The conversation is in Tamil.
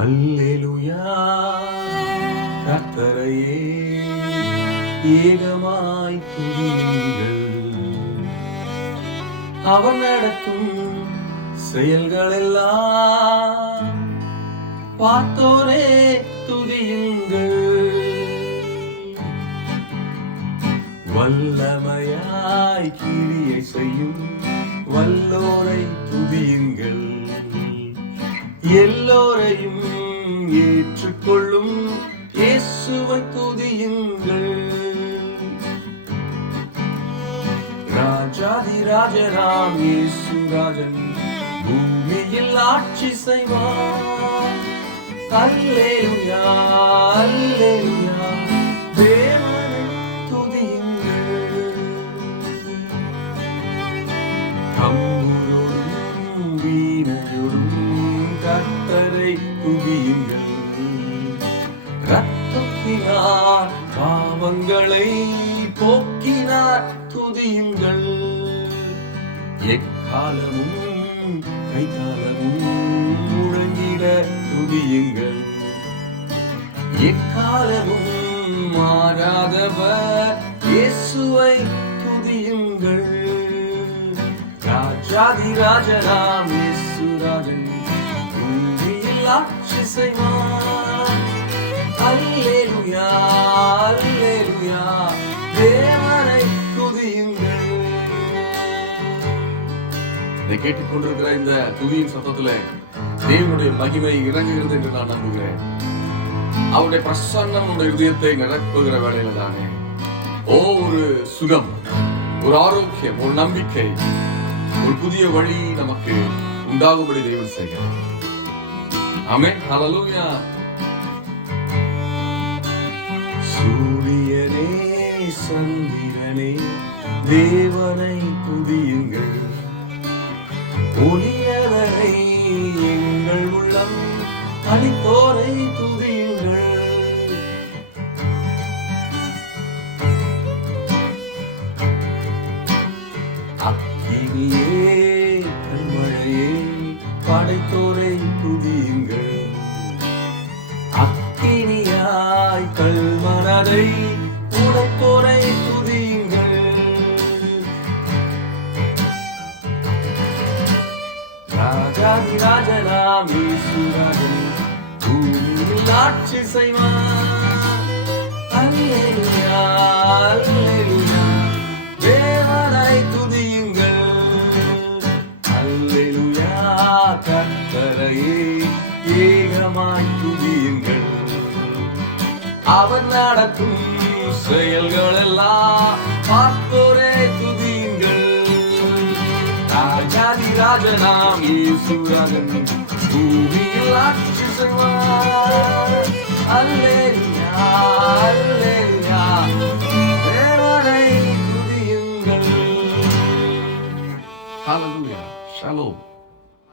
அல்லேலூயா கர்த்தரையே ஏகமாய் துதியுங்கள். அவர் நடத்தும் செயல்களெல்லாம் பார்த்தோரே துதியுங்கள். வல்லமையாய் கிரியை செய்யும் வல்லோரை துதியுங்கள். எல்லோரையும் ஏற்றுக்கொள்ளும் இயேசுவை துதியுங்கள். ராஜாதி ராஜராம் இயேசு ராஜன் பூமியில் ஆட்சி செய்வார். அல்லேலூயா அல்லேலூயா தேவனை துதியுங்கள். தம்புரோடும் வீணையோடும் கர்த்தரை துதியுங்கள். ரத்தத்தினார் பாவங்களை போக்கினார் துதியுங்கள். எக்காலமும் கைகாலமும் முழங்கிட துதியுங்கள். எக்காலமும் மாறாதவர் இயேசுவை துதியுங்கள். ராஜாதி ராஜராம் இயேசு ராஜன் பூமியில் ஆட்சி செய்வார். அல்லேலூயா அல்லேலூயா தேவனை துதியுங்கள். இதை கேட்டுக்கொண்டிருக்கிற இந்த துதியின் சத்தத்துல தேவனுடைய மகிமை இறங்குகிறது என்று நான் நம்புகிறேன். அவருடைய பிரசன்னம் நம்முடைய இதயத்தை நிரப்புகிற வேளையில தானே ஒரு சுகம், ஒரு ஆரோக்கியம், ஒரு நம்பிக்கை, ஒரு புதிய வழி நமக்கு உண்டாகும்படி தேவன் செய்கிறார். ஆமென். ஹல்லேலூயா. சூரியனே சந்திரனே தேவனை துதியுங்கள். ஒளியவரை எங்கள் உள்ளம் அளித்தோரை துதியுங்கள். அக்கினியே கண்மழையே படைத்தோரை துதியுங்கள். அக்கினியாய் கல்மனதை உடைத்தோரை துதியுங்கள். ராஜாதி ராஜராம் இயேசு ராஜன் பூமியில் ஆட்சி செய்வார். அல்லேலூயா அல்லேலூயா தேவனை துதியுங்கள். அல்லேலூயா கர்த்தரையே ஏகமாய் துதியுங்கள். அவர் நடத்தும் செயல்களெல்லாம் பார்த்தோரே துதியுங்கள். ராஜாதி ராஜனாம் இயேசு ராஜன் பூமியில் ஆட்சி செய்வார். அல்லேலூயா அல்லேலூயா